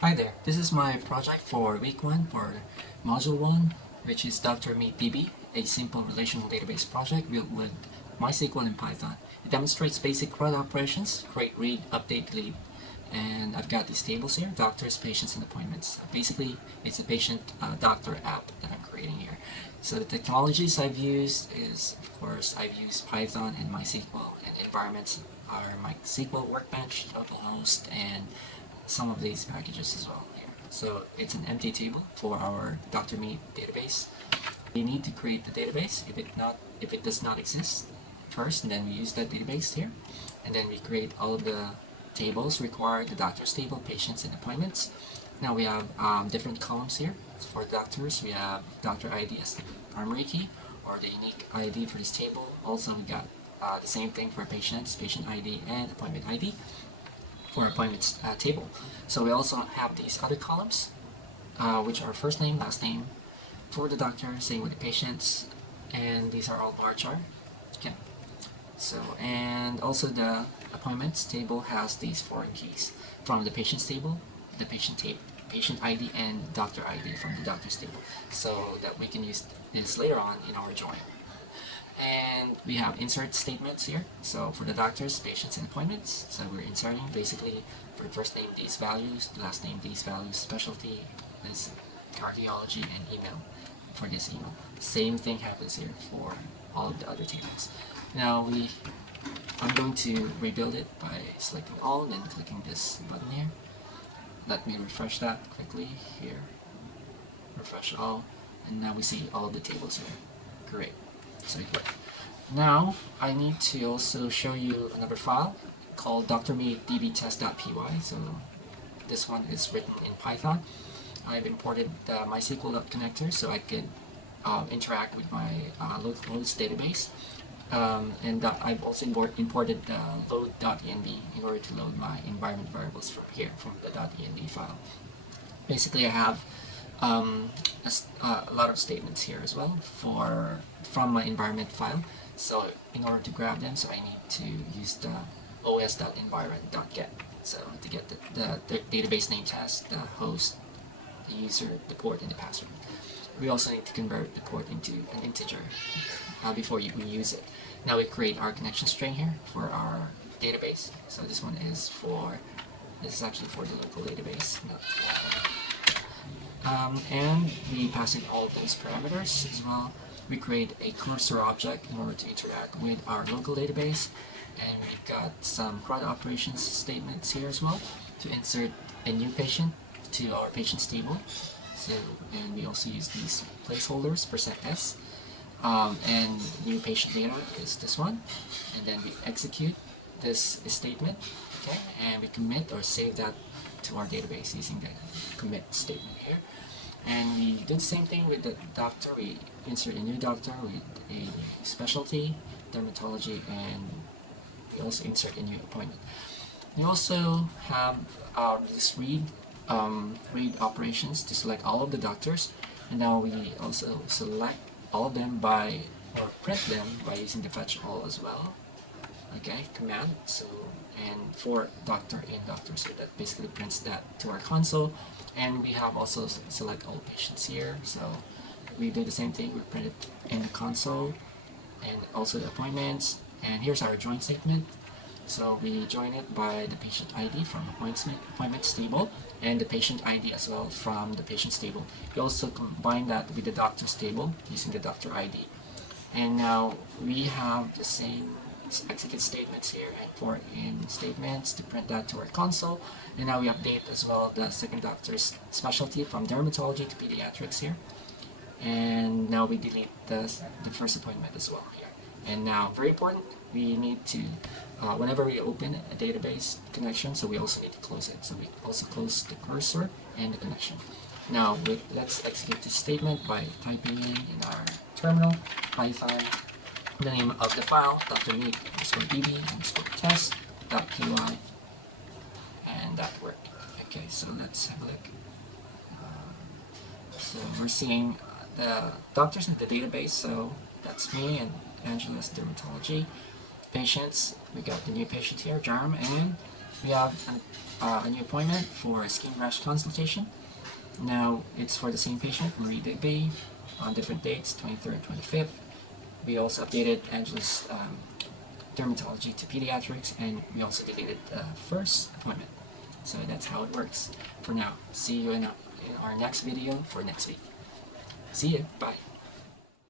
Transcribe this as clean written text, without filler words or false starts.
Hi there, this is my project for week 1 for module 1, which is DrMeetDB, a simple relational database project built with MySQL and Python. It demonstrates basic CRUD operations, create, read, update, delete, and I've got these tables here, doctors, patients, and appointments. Basically, it's a patient-doctor app that I'm creating here. So the technologies I've used is, of course, I've used Python and MySQL, and environments are MySQL Workbench, localhost, and some of these packages as well here. So it's an empty table for our DrMeet database. We need to create the database if it does not exist first, and then we use that database here, and then we create all of the tables required: the doctor's table, patients, and appointments. Now we have different columns here. So for doctors, we have doctor ID as the primary key or the unique ID for this table. Also, we got the same thing for patients, patient ID and appointment ID for appointments table. So we also have these other columns, which are first name, last name for the doctor, same with the patients, and these are all bar chart. Okay. So, and also the appointments table has these foreign keys from the patient's table, the patient ID, and doctor ID from the doctor's table, so that we can use this later on in our join. And we have insert statements here. So for the doctors, patients, and appointments, so we're inserting basically for the first name these values, the last name these values, specialty is cardiology, and email for this email. Same thing happens here for all of the other tables. Now I'm going to rebuild it by selecting all and then clicking this button here. Let me refresh that quickly here. Refresh all, and now we see all of the tables here. Great. So now I need to also show you another file called DrMeetDBTest.py. So this one is written in Python. I've imported the MySQL connector so I can interact with my localhost database. And I've also imported the load.env in order to load my environment variables from here, from the .env file. Basically, I have a lot of statements here as well from my environment file. So in order to grab them, so I need to use the os.environment.get. So to get the database name test, the host, the user, the port, and the password. We also need to convert the port into an integer before we use it. Now we create our connection string here for our database. So this is actually for the local database. And we pass in all those parameters as well. We create a cursor object in order to interact with our local database, and we've got some CRUD operations statements here as well to insert a new patient to our patients table. So, and we also use these placeholders %s, and new patient data is this one, and then we execute this statement, okay, and we commit or save that to our database using the commit statement here. And we do the same thing with the doctor. We insert a new doctor with a specialty, dermatology, and we also insert a new appointment. We also have this read operations to select all of the doctors, and now we also select all of them or print them by using the fetch all as well. Okay, command. So, and for doctor and doctor, so that basically prints that to our console. And we have also select all patients here, so we do the same thing. We print it in the console and also the appointments. And here's our join statement. So we join it by the patient ID from appointments table, and the patient ID as well from the patient's table. We also combine that with the doctor's table using the doctor ID. And now we have the same execute statements here and for in statements to print that to our console. And now we update as well the second doctor's specialty from dermatology to pediatrics here. And now we delete the first appointment as well here. And now, very important, we need to, whenever we open a database connection, so we also need to close it. So we also close the cursor and the connection. Now, let's execute this statement by typing in our terminal, Python, the name of the file, DrMeet_DB_test.py, and that worked. Okay, so let's have a look. So we're seeing the doctors in the database, so that's me and Angela's dermatology. Patients, we got the new patient here, Jarm, and we have a new appointment for a skin rash consultation. Now it's for the same patient, Marie DB, on different dates, 23rd, 25th. We also updated Angela's dermatology to pediatrics, and we also deleted the first appointment. So that's how it works for now. See you in our next video for next week. See you. Bye.